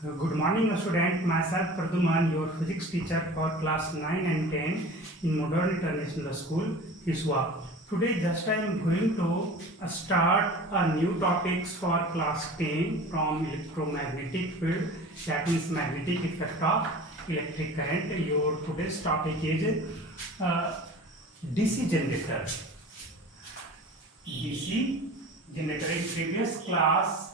Good morning, student. Myself Praduman, your physics teacher for class 9 and 10 in Modern International School, Hiswa. Today, just I am going to start a new topics for class 10 from electromagnetic field, that means magnetic effect of electric current. Your today's topic is DC generator. DC generator. In previous class,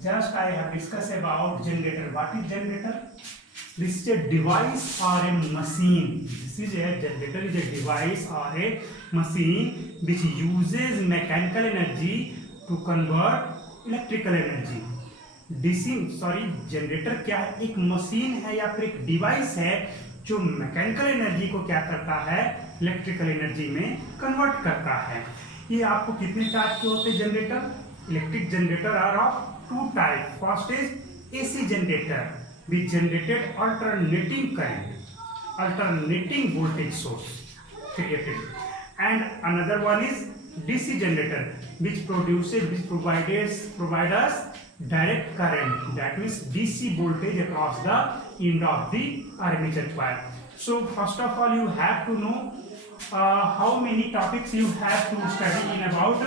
just I have discussed about generator. What is generator? This is a device or a machine. This is a generator is a device or a machine which uses mechanical energy to convert electrical energy. Generator क्या है? एक machine है या फिर एक device है जो mechanical energy को क्या करता है? इलेक्ट्रिकल एनर्जी में कन्वर्ट करता है। ये आपको कितने टाइप के होते हैं generator? Electric generator are of two types. First is AC generator, which generated alternating current, alternating voltage source created, and another one is DC generator, which provide us direct current. That means DC voltage across the end of the armature coil. So first of all, you have to know how many topics you have to study in about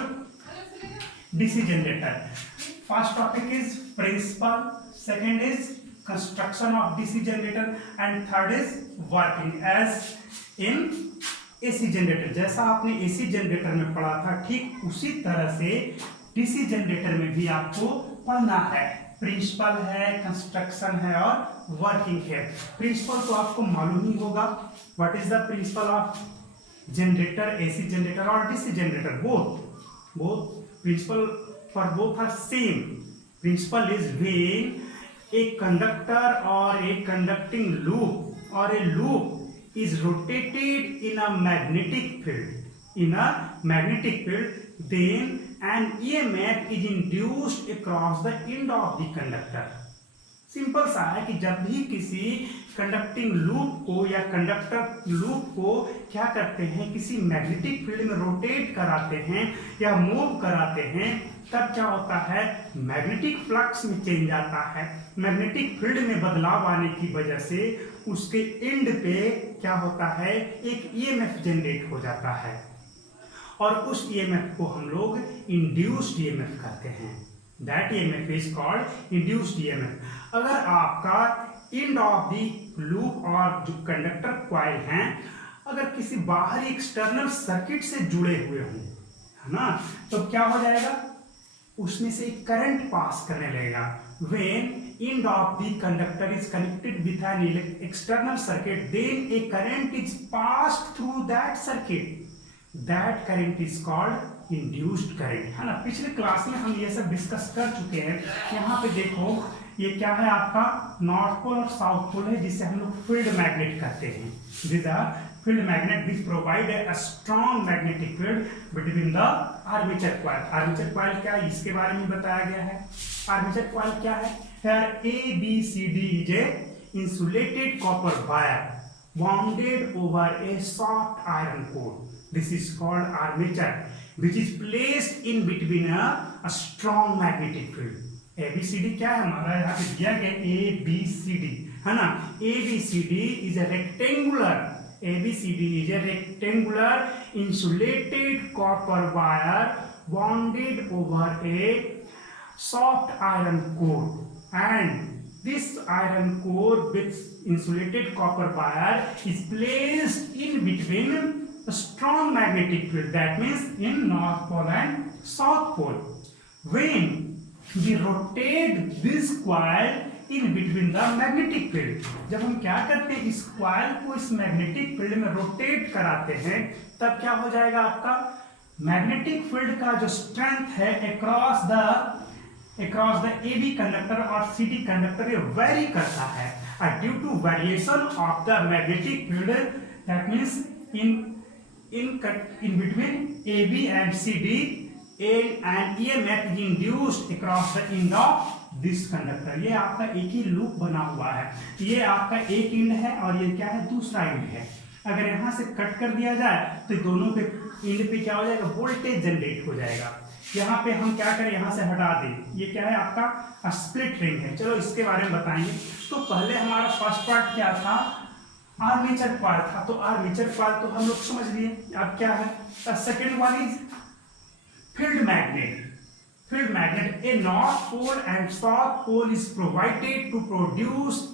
DC generator. First topic is principle, second is construction of DC generator, and third is working as in AC generator. जैसा आपने AC generator में पढ़ा था, ठीक उसी तरह से DC generator में भी आपको पढ़ना है। प्रिंसिपल है, कंस्ट्रक्शन है और वर्किंग है। प्रिंसिपल तो आपको मालूम ही होगा। What is the principle of generator, AC generator और DC generator? Both principle for both are same. Principle is when a conductor or a conducting loop or a loop is rotated in a magnetic field. In a magnetic field, then an EMF is induced across the end of the conductor. Simple सा है कि जब भी किसी conducting loop को या conductor loop को क्या करते हैं, किसी मैग्नेटिक फील्ड में रोटेट कराते हैं या मूव कराते हैं, तब क्या होता है? मैग्नेटिक फ्लक्स में चेंज आता है। मैग्नेटिक फील्ड में बदलाव आने की वजह से उसके एंड पे क्या होता है? एक ईएमएफ जनरेट हो जाता है और उस ईएमएफ को हम लोग इंड्यूस्ड ईएमएफ कहते हैं। That EMF is called induced EMF. अगर आपका end of the loop और जो कंडक्टर कॉइल हैं, अगर किसी बाहरी एक्सटर्नल सर्किट से जुड़े हुए हों, है ना, तो क्या हो जाएगा? उसमें से एक करंट पास करने लगेगा। When end of the conductor is connected with an external circuit, then a current is passed through that circuit. That current is called induced current, है ना। पिछले क्लास में हम ये सब डिस्कस कर चुके हैं। यहाँ पे देखो, ये क्या है? आपका नॉर्थ पोल और साउथ पोल है, जिसे हम लोग फील्ड मैग्नेट कहते हैं। This are field magnet which provide a strong magnetic field between the armature coil. Armature coil क्या है, इसके बारे में बताया गया है। आर्मेचर कॉइल क्या है? Here ABCD is a insulated copper wire wounded over a soft iron core. This is called armature, which is placed in between a strong magnetic field. ABCD क्या है हमारा? यहाँ पे दिया गया ABCD, है ना। ABCD is a rectangular. ABCD is a rectangular insulated copper wire wounded over a soft iron core, and this iron core with insulated copper wire is placed in between a strong magnetic field, that means in north pole and south pole. When we rotate this coil in between the magnetic field, जब हम क्या करते हैं, इस coil को इस magnetic field में rotate कराते हैं, तब क्या हो जाएगा? आपका magnetic field का जो strength है across the AB conductor और CD conductor ये vary करता है, due to variation of the magnetic field, that means in between AB and CD, an EMF is induced across the end of this conductor. ये आपका एक ही loop बना हुआ है। ये आपका एक एंड है और ये क्या है? दूसरा एंड है। अगर यहाँ से कट कर दिया जाए तो दोनों पे एंड पे क्या हो जाएगा? वोल्टेज जनरेट हो जाएगा। यहाँ पे हम क्या करें, यहाँ से हटा दें, ये क्या है आपका स्प्लिट रिंग है। चलो इसके बारे में बताएंगे। तो पहले हमारा फर्स्ट पार्ट क्या था, आर्मेचर कॉइल था। तो आर्मेचर कॉइल तो हम लोग समझ लिए। अब क्या है second one is field magnet. Field magnet, a north pole and south pole is provided to produce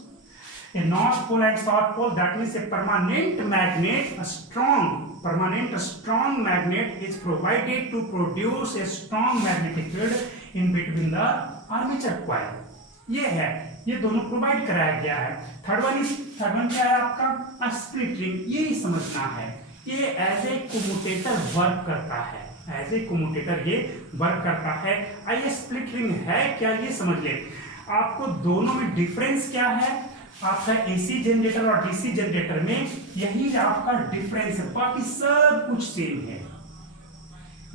a north pole and south pole, that means a permanent magnet, a strong magnet is provided to produce a strong magnetic field in between the armature coil. ये है, ये दोनों provide कराया गया है। Third one क्या है आपका स्प्लिट रिंग। ये ही समझना है, ये एज ए कम्यूटेटर वर्क करता है, एज ए कम्यूटेटर ये वर्क करता है। आइए स्प्लिट रिंग है क्या ये समझ ले। आपको दोनों में डिफरेंस क्या है, आपका एसी जनरेटर और डीसी जनरेटर में यही आपका डिफरेंस है, बाकी सब कुछ सेम है।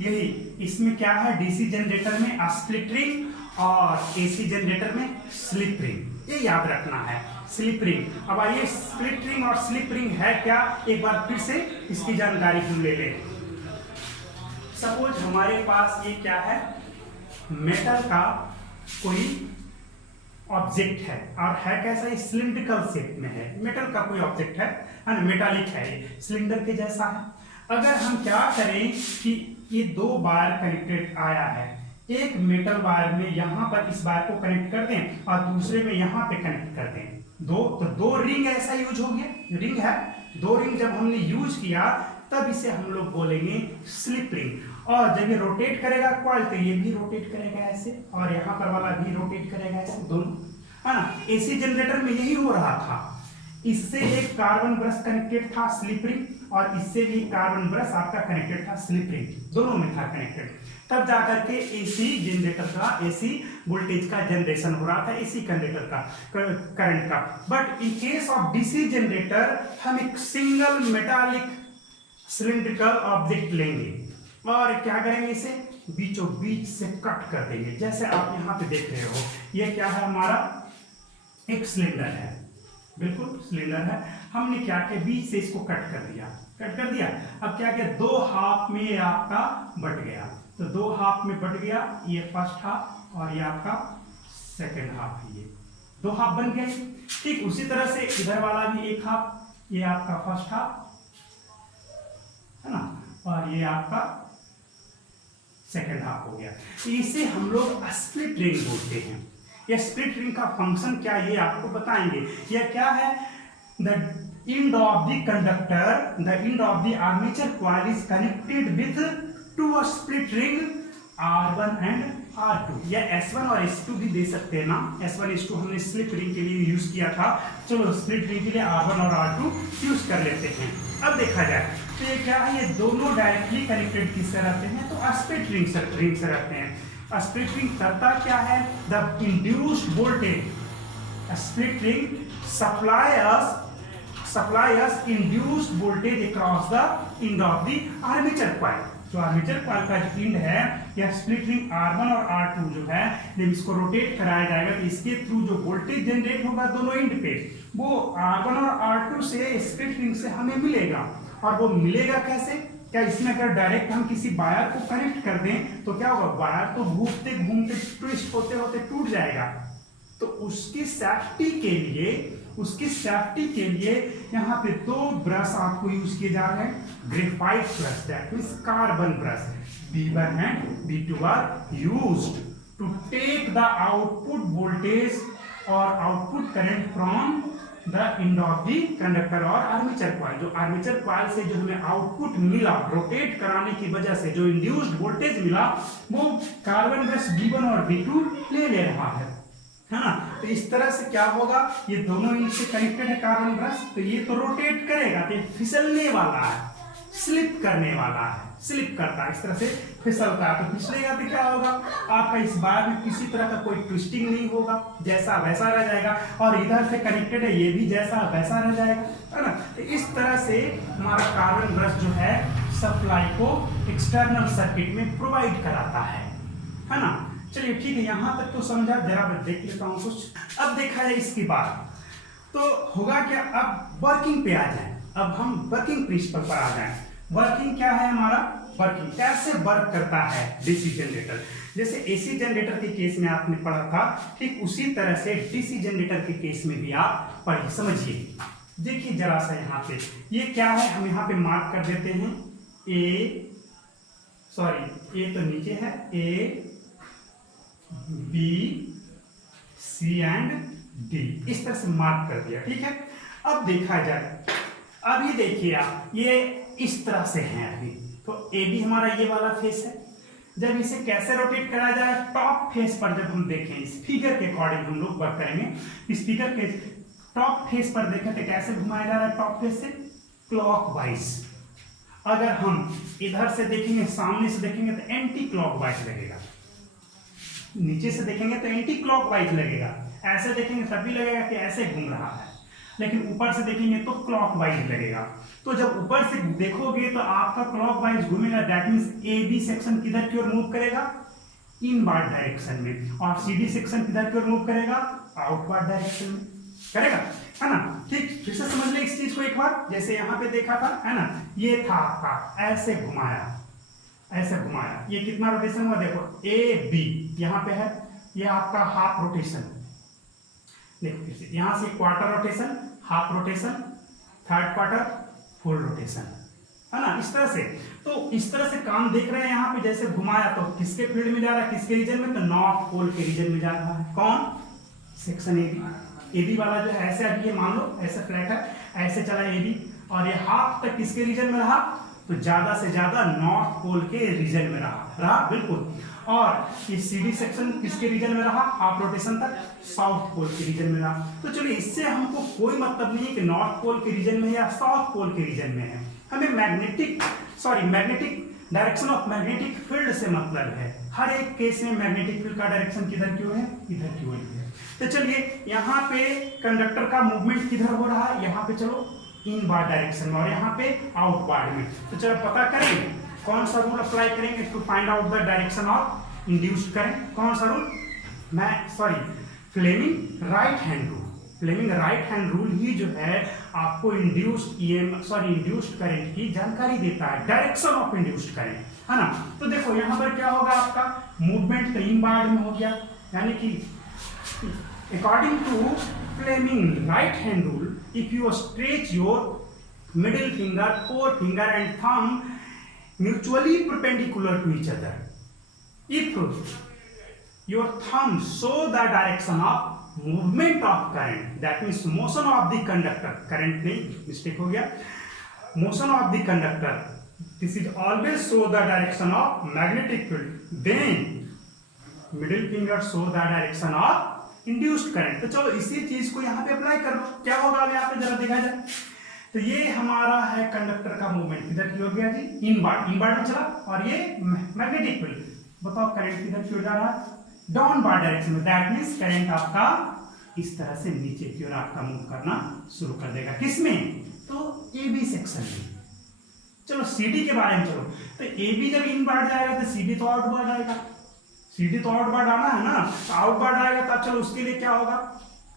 यही इसमें क्या है, डीसी जनरेटर में स्प्लिट रिंग और एसी जनरेटर में स्लिप रिंग, ये याद रखना है स्लिप रिंग। अब आइए स्प्लिट रिंग और स्लिप रिंग है क्या, एक बार फिर से इसकी जानकारी हम ले लें। सपोज हमारे पास ये क्या है, मेटल का कोई ऑब्जेक्ट है और है कैसा, ये सिलिंड्रिकल शेप में है। मेटल का कोई ऑब्जेक्ट है ना, मेटालिक है, ये सिलेंडर के जैसा है। अगर हम क्या करें कि ये दो वायर कनेक्टेड आया है, एक मेटल वायर में यहाँ पर इस वायर को कनेक्ट कर दें और दूसरे में यहाँ पे कनेक्ट कर दें, दो रिंग ऐसा यूज हो गया। रिंग है, दो रिंग जब हमने यूज किया तब इसे हम लोग बोलेंगे स्लिप रिंग। और जब ये रोटेट करेगा कॉइल तो ये भी रोटेट करेगा ऐसे, और यहाँ पर वाला भी रोटेट करेगा ऐसे, दोनों है ना। एसी जनरेटर में यही हो रहा था, इससे एक कार्बन ब्रश कनेक्टेड था स्लिप रिंग और इससे भी कार्बन ब्रश आपका कनेक्टेड था स्लिप रिंग, दोनों में था कनेक्टेड। तब जाकर के एसी जनरेटर का, एसी वोल्टेज का जनरेशन हो रहा था, एसी जनरेटर का करंट का। But in case of DC generator हम एक सिंगल मेटालिक सिलिंड्रिकल ऑब्जेक्ट लेंगे और क्या करेंगे, इसे बीचों बीच से कट कर देंगे। जैसे आप यहाँ पे देख रहे हो, ये क्या है, हमारा एक सिलेंडर है, बिल्कुल सिलेंडर है। हमने क्या किया, बीच से इसको कट कर दिया। अब क्या किया, दो हाफ में आपका बट गया। तो दो हाफ में बट गया, ये फर्स्ट हाफ और ये आपका सेकेंड हाफ, ये दो हाफ बन गए। ठीक उसी तरह से इधर वाला भी एक हाफ, ये आपका फर्स्ट हाफ है ना, और ये आपका सेकेंड हाफ हो गया। इसे हम लोग स्प्लिट रिंग बोलते हैं। यह स्प्लिट रिंग का फंक्शन क्या है ये आपको बताएंगे। यह क्या है, the end of the conductor, the end of the armature coil is connected with two split ring R1 and R2। या S1 और S2 भी दे सकते हैं ना, S1 S2 हमने स्लिप रिंग के लिए यूज किया था। चलो स्प्लिट रिंग के लिए R1 और R2 यूज कर लेते हैं। अब देखा जाए तो ये क्या है, ये दोनों डायरेक्टली कनेक्टेड किससे रहते हैं, तो स्प्लिट रिंग से रहते हैं। स्प्लिट रिंग करता क्या है, the induced voltage, split ring supply us induced voltage across the end of the armature coil। जो आर्मेचर कॉइल का जो एंड है, यह स्प्लिट रिंग R1 और R2 जो है, जब इसको रोटेट कराया जाएगा तो इसके थ्रू जो वोल्टेज जनरेट होगा दोनों एंड पे, वो R1 और R2 से स्प्लिट रिंग से हमें मिलेगा। और वो मिलेगा कैसे, क्या इसमें अगर डायरेक्ट हम किसी वायर को कनेक्ट कर दें तो क्या होगा, वायर तो घूमते घूमते ट्विस्ट होते होते टूट जाएगा। तो उसकी सेफ्टी के लिए यहाँ पे दो ब्रश आपको यूज किए जा रहे हैं, graphite brush, that means carbon brush. B1 and B2 are used to take the output voltage और output current from the end of the conductor और आर्मेचर कॉइल। जो आर्मेचर कॉइल से जो हमें आउटपुट मिला रोटेट कराने की वजह से, जो इंड्यूस्ड वोल्टेज मिला, वो कार्बन ब्रश B1 और B2 ले रहा है ना। तो इस तरह से क्या होगा, ये दोनों इनसे कनेक्टेड है कार्बन ब्रश, तो ये तो रोटेट करेगा, तो फिसलने वाला है, स्लिप करने वाला है, स्लिप करता है, इस तरह से फिसलता है। तो फिसलेगा तो क्या होगा, आपका इस बार में किसी तरह का कोई ट्विस्टिंग नहीं होगा, जैसा वैसा रह जाएगा। और इधर से कनेक्टेड है, ये भी जैसा वैसा रह जाएगा, है ना। तो इस तरह से हमारा कार्बन ब्रश जो है सप्लाई को एक्सटर्नल सर्किट में प्रोवाइड कराता है ना। चलिए ठीक है, यहां तक तो समझा, जरा मैं देख लेता हूं कुछ। अब देखा जाए इसके बाद तो होगा क्या, अब वर्किंग पे आ जाए। अब हम वर्किंग प्रिंसिपल पर आ जाए। वर्किंग क्या है हमारा, वर्किंग, कैसे वर्क करता है डीसी जनरेटर। जैसे एसी जनरेटर के केस में आपने पढ़ा था, ठीक उसी तरह से डीसी जनरेटर के केस में भी आप पढ़िए, समझिए। देखिए जरा सा यहाँ पे ये क्या है, हम यहाँ पे मार्क कर देते हैं ए तो नीचे है, A B C and D, इस तरह से मार्क कर दिया, ठीक है। अब देखा जाए, अभी देखिए आप, ये इस तरह से है अभी, तो ए बी हमारा ये वाला फेस है। जब इसे कैसे रोटेट कराया जाए, टॉप फेस पर जब हम देखें, इस फिगर के अकॉर्डिंग हम लोग वर्क करेंगे, इस फिगर के टॉप फेस पर देखें तो कैसे घुमाया जा रहा है, टॉप फेस से क्लॉकवाइज। अगर हम इधर से देखेंगे, सामने से देखेंगे तो एंटी क्लॉकवाइज लगेगा, नीचे से देखेंगे तो एंटी क्लॉकवाइज लगेगा, ऐसे देखेंगे तब भी लगेगा कि ऐसे घूम रहा है, लेकिन ऊपर से देखेंगे तो क्लॉकवाइज लगेगा। तो जब ऊपर से देखोगे तो आपका क्लॉकवाइज घूमेगा, that means A B section किधर की ओर मूव करेगा, इनवर्ड डायरेक्शन में, और सी डी सेक्शन किधर की ओर मूव करेगा, आउटवर्ड डायरेक्शन में करेगा, है ना। ठीक, फिर से समझ ले इस चीज को एक बार, जैसे यहाँ पे देखा था, है ना, ये था आपका, ऐसे घुमाया, ऐसे घुमाया, ये कितना रोटेशन हुआ देखो, ए बी यहाँ पे है, ये आपका हाफ रोटेशन, देखो फिर से यहाँ से quarter rotation, half rotation, third quarter, full rotation, है ना, इस तरह से। तो इस तरह से काम देख रहे हैं यहाँ पे, जैसे घुमाया तो किसके फील्ड में जा रहा है, किसके रीजन में, तो नॉर्थ पोल के रीजन में जा रहा है। कौन, सेक्शन ए बी वाला जो है, ऐसे अभी ये मान लो ऐसे फ्लैट है, ऐसे चला ए बी, और ये हाफ तक किसके रीजन में रहा, तो ज्यादा से ज्यादा नॉर्थ पोल के रीजन में रहा बिल्कुल। और ये सीडी सेक्शन किसके रीजन में रहा, हाफ रोटेशन तक साउथ पोल के रीजन में रहा। तो चलिए, इससे हमको कोई मतलब नहीं है कि नॉर्थ पोल के रीजन में है या साउथ पोल के रीजन में है, हमें magnetic direction of magnetic field से मतलब है। हर एक केस में मैग्नेटिक फील्ड का डायरेक्शन किधर की ओर है, इधर की ओर है। तो चलिए, यहाँ पे कंडक्टर का मूवमेंट किधर हो रहा है, यहाँ पे चलो इनवर्ड डायरेक्शन में, और यहाँ पे आउटवर्ड में। तो चलो पता करें कौन सा रूल अप्लाई करेंगे to find out the direction of induced current. कौन सा rule, Fleming right hand rule. Fleming right hand rule ही जो है आपको इंड्यूस्ड करंट की जानकारी देता है, डायरेक्शन ऑफ इंड्यूस्ड करंट, है ना। तो देखो यहाँ पर क्या होगा, आपका मूवमेंट तो इनवर्ड में हो गया, यानी कि according to Fleming right hand rule, if you stretch your middle finger, forefinger and thumb mutually perpendicular to each other, if your thumb show the direction of movement of current, that means motion of the conductor, current नहीं, mistake हो गया, motion of the conductor, this is always show the direction of magnetic field, then middle finger show the direction of induced current. तो चलो इसी चीज को यहाँ पे अप्लाई कर लो, क्या होगा अब यहाँ पे जरा देखा जाए। तो ये हमारा है कंडक्टर का मूवमेंट, किधर की ओर गया जी, इनवर्ड में चला, और ये मैग्नेटिक फील्ड, बताओ करंट किधर की ओर जा रहा है, डाउनवर्ड डायरेक्शन में, दैट मींस करंट आपका इस तरह से नीचे की ओर आपका मूव करना शुरू कर देगा, किसमें, तो ए बी सेक्शन में। चलो सीडी के बारे में, चलो तो ए बी जब इनवर्ड जाएगा तो सीडी तो आउटवर्ड आएगा, सीडी तो आउटवर्ड आना है ना, तो आउटवर्ड आएगा तब चलो उसके लिए क्या होगा,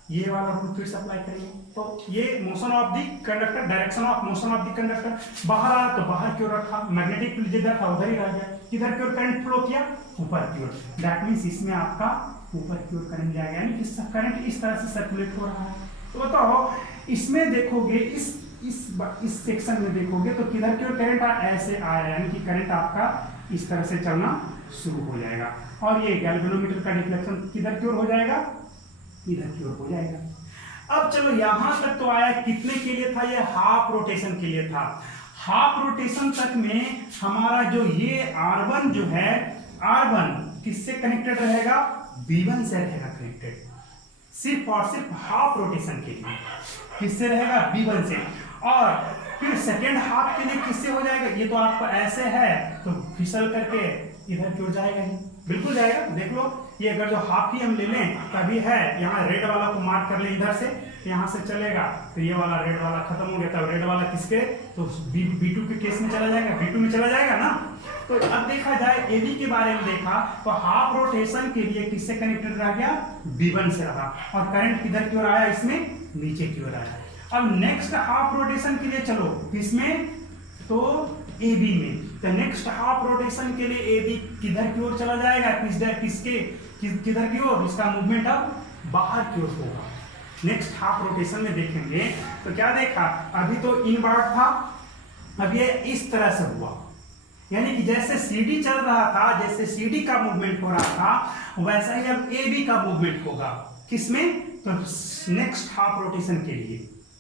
ये वाला रूल फिर से अप्लाई करेंगे। तो ये motion of the conductor, direction of motion of the conductor, बाहर आया तो बाहर की ओर रखा, मैग्नेटिक फील्ड जिधर था उधर ही रह गया, किधर की ओर करंट फ्लो किया, ऊपर की ओर, दैट मींस इसमें आपका ऊपर की ओर करंट जाएगा, यानी कि करंट इस तरह से सर्कुलेट हो रहा है। तो बताओ, इसमें देखोगे, इस सेक्शन में देखोगे तो किधर की ओर करंट ऐसे आया, यानी कि करंट आपका इस तरह से चलना शुरू हो जाएगा, और ये गैल्वेनोमीटर का डिफ्लेक्शन किधर की ओर हो जाएगा, इधर की ओर हो जाएगा। अब चलो यहां तक तो आया, कितने के लिए था, ये हाफ रोटेशन के लिए था। हाफ रोटेशन तक में हमारा जो ये R1 जो है, R1 किससे कनेक्टेड रहेगा, B1 से रहेगा कनेक्टेड, सिर्फ और सिर्फ हाफ रोटेशन के लिए किससे रहेगा, B1 से। और फिर सेकेंड हाफ के लिए किससे हो जाएगा, ये तो आपका ऐसे है तो फिसल करके इधर की ओर जाएगा ही, बिल्कुल जाएगा। देख लो, ये अगर जो हाफ ही हम ले लें तभी है, यहाँ रेड वाला को मार्क कर ले इधर से, यहाँ से चलेगा तो ये वाला रेड वाला खत्म हो गया, तब रेड वाला किसके, तो B2 के केस में चला जाएगा, B2 में चला जाएगा ना। तो अब देखा जाए AB के बारे में देखा तो हाफ रोटेशन के लिए किससे कनेक्टेड रह गया, B1 से रहा, और करंट किधर की ओर आया, इसमें नीचे की ओर आया। अब नेक्स्ट हाफ रोटेशन के लिए चलो, किसमें, तो ए बी में, तो नेक्स्ट हाफ रोटेशन के लिए ए बी किधर की ओर चला जाएगा, किधर की ओर, इसका मूवमेंट अब बाहर की ओर होगा। नेक्स्ट हाफ रोटेशन में देखेंगे तो क्या देखा, अभी तो इनवर्ड था, अब ये इस तरह से हुआ, यानी कि जैसे सीडी चल रहा था, जैसे सीडी का मूवमेंट हो रहा था, वैसा ही अब ए बी का मूवमेंट होगा। किसमें, तो नेक्स्ट हाफ रोटेशन के लिए,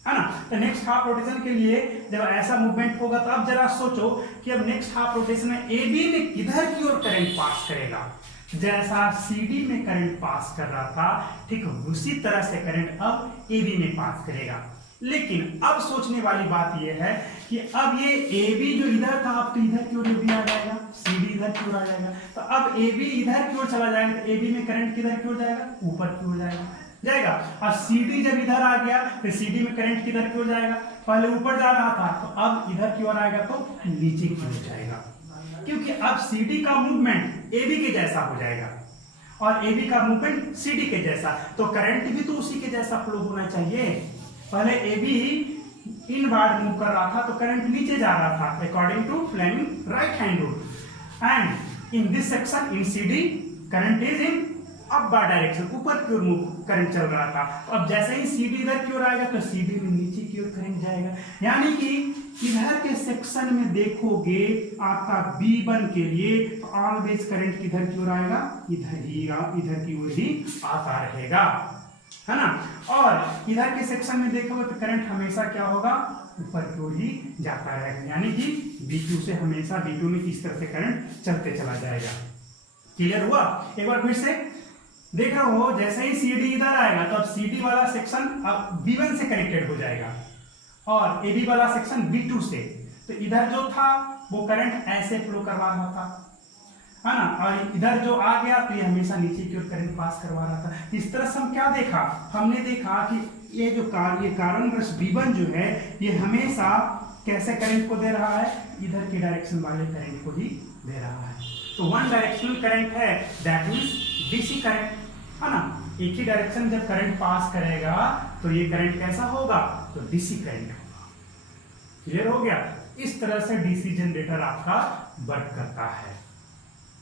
है ना। तो नेक्स्ट हाफ रोटेशन के लिए जब ऐसा मूवमेंट होगा तो अब जरा सोचो कि अब नेक्स्ट हाफ रोटेशन में ए बी में किधर की ओर करंट पास करेगा। जैसा सीडी में करंट पास कर रहा था, ठीक उसी तरह से करंट अब ए बी में पास करेगा। लेकिन अब सोचने वाली बात यह है कि अब ये ए बी जो इधर था, अब तो इधर की ओर भी आ जाएगा, सीडी इधर की ओर आ जाएगा, तो अब ए बी इधर की ओर चला जाएगा, तो ए बी में करंट किधर की ओर जाएगा, ऊपर की ओर जाएगा। अब सीडी जब इधर आ गया तो सीडी में करंट किधर की ओर जाएगा, पहले ऊपर जा रहा था, तो अब इधर की ओर आएगा तो नीचे की ओर जाएगा, क्योंकि अब सीडी का मूवमेंट ए बी के जैसा हो जाएगा और ए बी का मूवमेंट सीडी के जैसा, तो करंट भी तो उसी के जैसा फ्लो होना चाहिए। पहले ए बी इनवर्ड मूव कर रहा था तो करंट नीचे जा रहा था according to Fleming right hand rule, and in this section in C D current is in upward direction, ऊपर की ओर करंट चल रहा था। अब जैसे ही सीडी इधर की ओर आएगा तो सीडी में नीचे की ओर करंट जाएगा, यानी कि इधर के सेक्शन में देखोगे आपका B1 के लिए तो ऑलवेज करंट किधर की ओर आएगा, इधर की ओर ही आता रहेगा, है ना। और इधर के सेक्शन में देखोगे तो करंट हमेशा क्या होगा, ऊपर की ओर ही जाता रहेगा, यानी कि B2 से हमेशा B2 में इस तरह से करंट चलते चला जाएगा। क्लियर हुआ। एक बार फिर से देख रहे हो, जैसे ही CD इधर आएगा तो अब CD वाला सेक्शन अब B1 से कनेक्टेड हो जाएगा और AB वाला सेक्शन B2 से, तो इधर जो था वो करंट ऐसे फ्लो करवा रहा था, है ना, और इधर जो आ गया तो ये हमेशा नीचे की ओर करंट पास करवा रहा था। इस तरह से हम क्या देखा, हमने देखा कि ये जो ये कारण रस B1 जो है ये हमेशा कैसे करंट को दे रहा है, इधर की डायरेक्शन वाले करंट को ही दे रहा है। तो वन डायरेक्शनल करंट है, दैट मींस डीसी करंट, है ना। एक ही डायरेक्शन जब करंट पास करेगा तो ये करंट कैसा होगा, तो डीसी करंट होगा। क्लियर हो गया। इस तरह से डीसी जनरेटर आपका वर्क करता है।